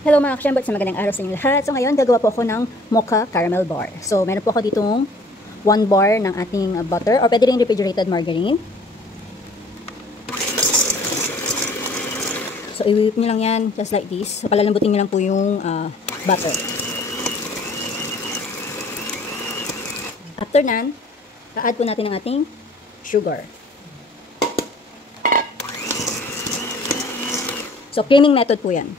Hello mga ka-Shambot, sa magandang araw sa inyong lahat. So ngayon, gagawa po ako ng mocha caramel bar. So meron po ako ditong 1 bar ng ating butter or pwede rin refrigerated margarine. So i-whip nyo lang yan just like this. So palalambutin nyo lang po yung butter. After nan, ka-add po natin ang ating sugar. So creaming method po yan.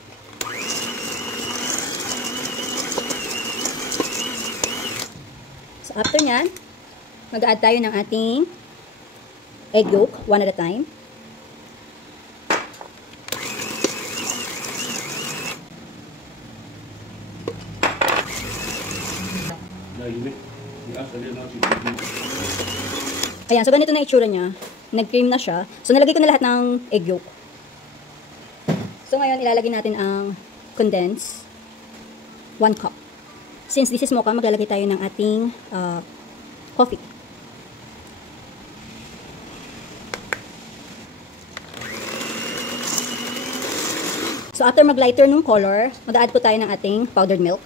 So after nyan, mag-add tayo ng ating egg yolk, one at a time. Ayan, so ganito na itsura niya. Nag-cream na siya. So nalagay ko na lahat ng egg yolk. So ngayon, ilalagay natin ang condensed 1 cup. Since this is mocha, maglalagay tayo ng ating coffee. So after mag-lighter nung color, mag-add po tayo ng ating powdered milk.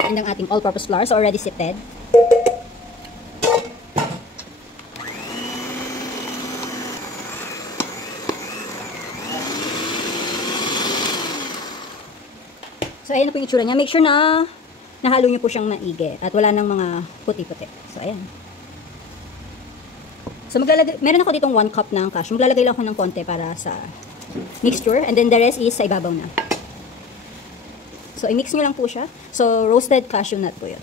And ang ating all-purpose flour, so already sifted. So, ayan na po yung itsura niya. Make sure na nahalo nyo po siyang maigi at wala nang mga puti-puti. So, ayan. So, meron ako ditong 1 cup ng cashew. Maglalagay lang ako ng konti para sa mixture. And then, the rest is sa ibabaw na. So, i-mix nyo lang po siya. So, roasted cashew nut po yun.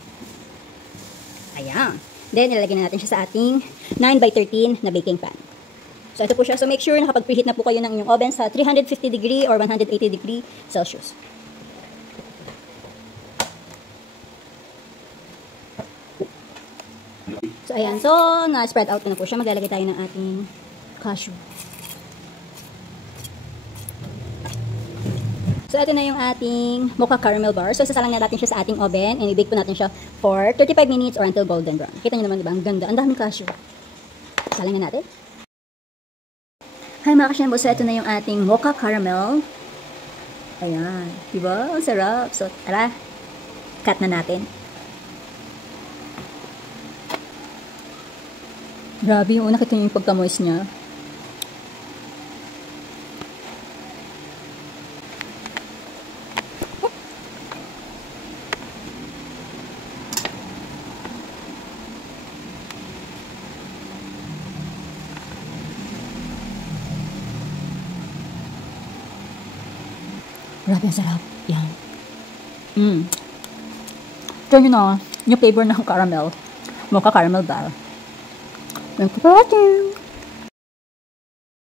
Ayan. Then, ilalagay na natin siya sa ating 9x13 na baking pan. So, ito po siya. So, make sure nakapag-preheat na po kayo ng inyong oven sa 350 degree or 180 degree Celsius. So, ayan. So, na-spread out ko na po siya. Maglalagay tayo ng ating cashew. So, ito na yung ating mocha caramel bar. So, isasalang na natin siya sa ating oven and i-bake po natin siya for 35 minutes or until golden brown. Kita nyo naman, diba? Ang ganda. Ang daming cashew. Salang na natin. Hi mga ka-Shambot. So, ito na yung ating mocha caramel. Ayan. Diba? Ang sarap. So, tara. Cut na natin. Grabe yung nakita niyo yung pagka-moist niya. Grabe ang sarap. Yan. Try nyo na yung flavor ng caramel. Mocha caramel bar. Thank you for watching.